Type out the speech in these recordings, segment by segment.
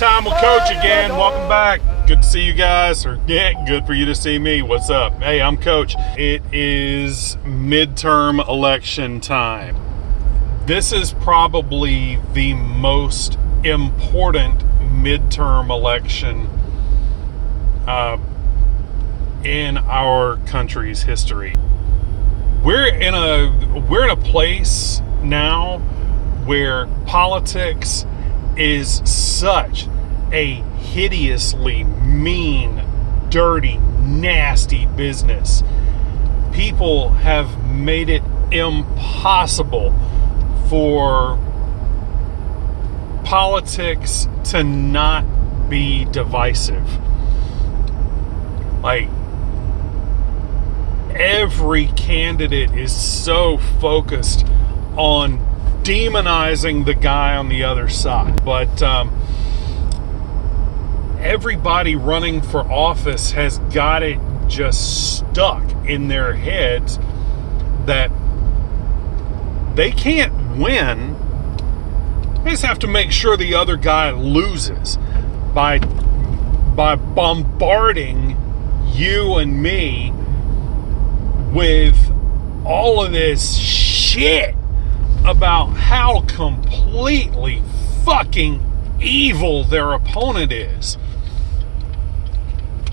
Time with Coach again. Welcome back. Good to see you guys, or yeah, good for you to see me. What's up? Hey, I'm Coach. It is midterm election time. This is probably the most important midterm election in our country's history. We're in a place now where politics is such a hideously mean, dirty, nasty business. People have made it impossible for politics to not be divisive. Like, every candidate is so focused on demonizing the guy on the other side. But everybody running for office has got it just stuck in their heads that they can't win. They just have to make sure the other guy loses by bombarding you and me with all of this shit about how completely fucking evil their opponent is.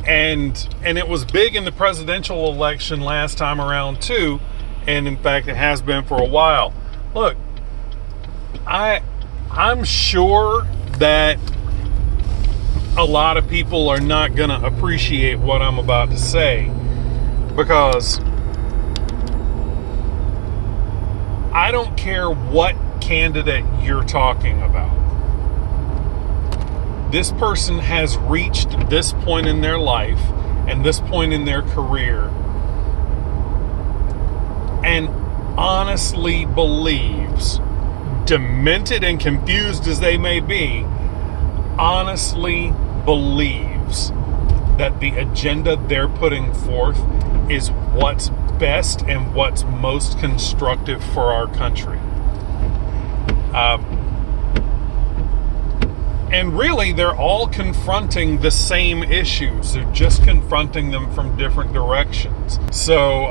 And it was big in the presidential election last time around too, and in fact it has been for a while. Look, I'm sure that a lot of people are not going to appreciate what I'm about to say, because I don't care what candidate you're talking about. This person has reached this point in their life and this point in their career and honestly believes, demented and confused as they may be, honestly believes that the agenda they're putting forth is what's best and what's most constructive for our country. And really, they're all confronting the same issues. They're just confronting them from different directions. So,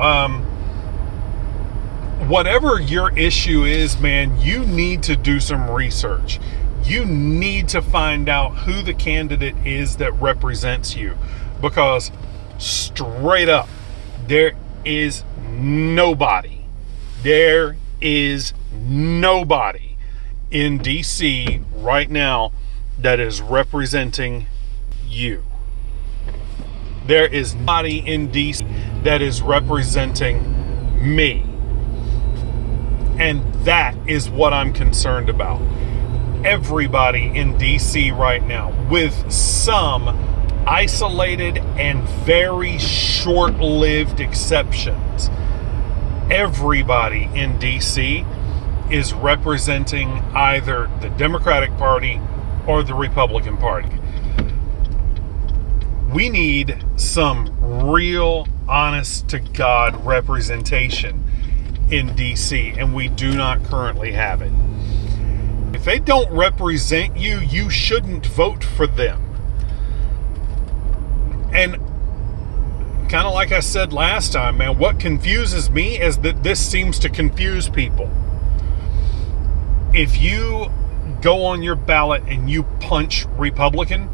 whatever your issue is, man, you need to do some research. You need to find out who the candidate is that represents you. Because, straight up, there is nobody in DC right now that is representing you. There is nobody in DC that is representing me. And that is what I'm concerned about. Everybody in DC right now, with some isolated and very short-lived exceptions, everybody in DC is representing either the Democratic Party or the Republican Party. We need some real, honest-to-God representation in DC, and we do not currently have it. If they don't represent you, you shouldn't vote for them. And kind of like I said last time, man, what confuses me is that this seems to confuse people. If you go on your ballot and you punch Republican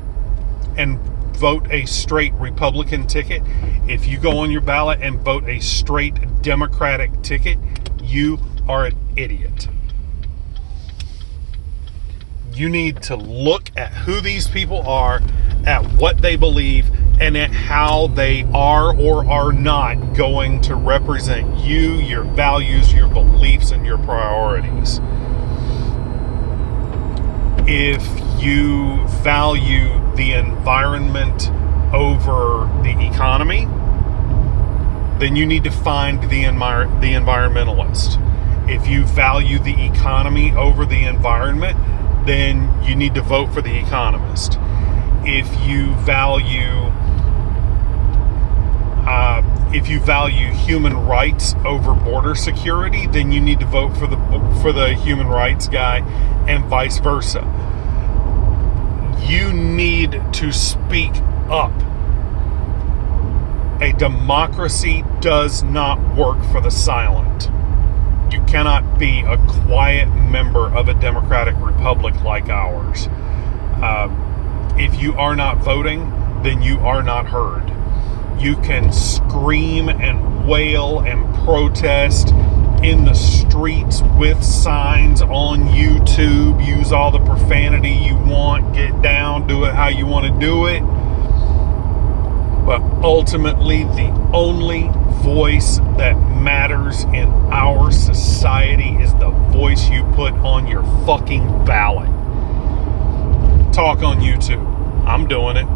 and vote a straight Republican ticket, if you go on your ballot and vote a straight Democratic ticket, you are an idiot. You need to look at who these people are, at what they believe, and at how they are or are not going to represent you, your values, your beliefs, and your priorities. If you value the environment over the economy, then you need to find the environmentalist. If you value the economy over the environment, then you need to vote for the economist. If you value human rights over border security, then you need to vote for the human rights guy, and vice versa. You need to speak up. A democracy does not work for the silent. You cannot be a quiet member of a democratic republic like ours. If you are not voting, then you are not heard. You can scream and wail and protest in the streets with signs on YouTube, use all the profanity you want, get down, do it how you want to do it. But ultimately, the only voice that matters in our society is the voice you put on your fucking ballot. Talk on YouTube. I'm doing it.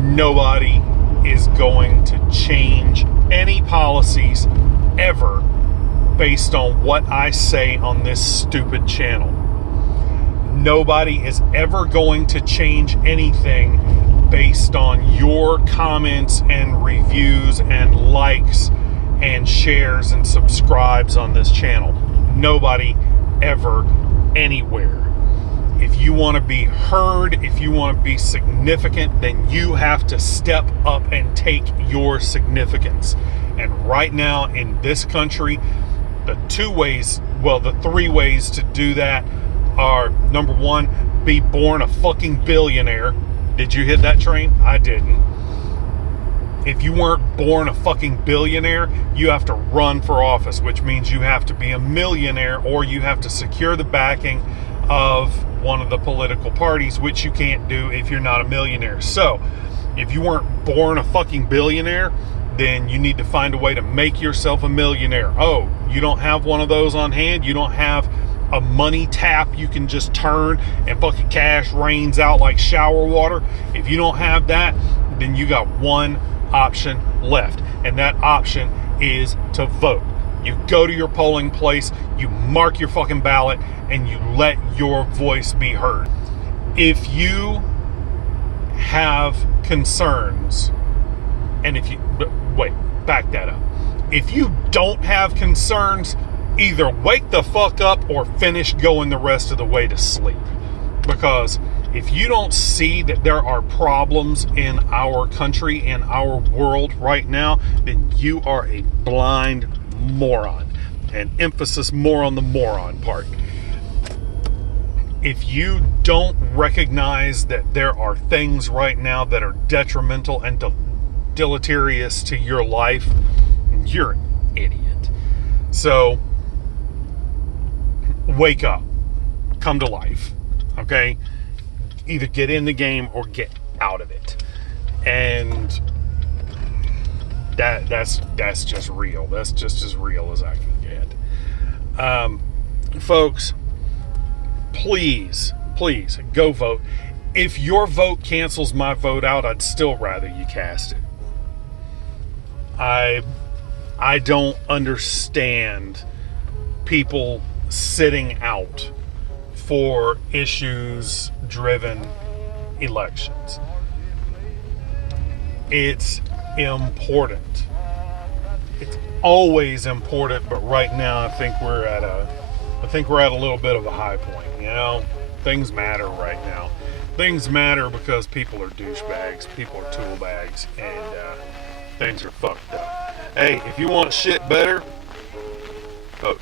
Nobody is going to change any policies ever based on what I say on this stupid channel. Nobody is ever going to change anything based on your comments and reviews and likes and shares and subscribes on this channel. Nobody ever, anywhere. If you want to be heard, if you want to be significant, then you have to step up and take your significance. And right now in this country, the three ways to do that are, number one, be born a fucking billionaire. Did you hit that train? I didn't. If you weren't born a fucking billionaire, you have to run for office, which means you have to be a millionaire, or you have to secure the backing of one of the political parties, which you can't do if you're not a millionaire. So, if you weren't born a fucking billionaire, then you need to find a way to make yourself a millionaire. Oh, you don't have one of those on hand? You don't have a money tap you can just turn and fucking cash rains out like shower water? If you don't have that, then you got one option left, and that option is to vote. You go to your polling place, you mark your fucking ballot, and you let your voice be heard. If you have concerns, and back that up. If you don't have concerns, either wake the fuck up or finish going the rest of the way to sleep. Because if you don't see that there are problems in our country, in our world right now, then you are a blind moron. And emphasis more on the moron part. If you don't recognize that there are things right now that are detrimental and deleterious to your life, you're an idiot. So, wake up. Come to life. Okay? Either get in the game or get out of it. And that's just real. That's just as real as I can get. Folks, please go vote. If your vote cancels my vote out, I'd still rather you cast it. I don't understand people sitting out for issues-driven elections. It's important. It's always important, but right now I think we're at a little bit of a high point. You know, things matter right now. Things matter because people are douchebags, people are tool bags, and things are fucked up. Hey, if you want shit better, vote.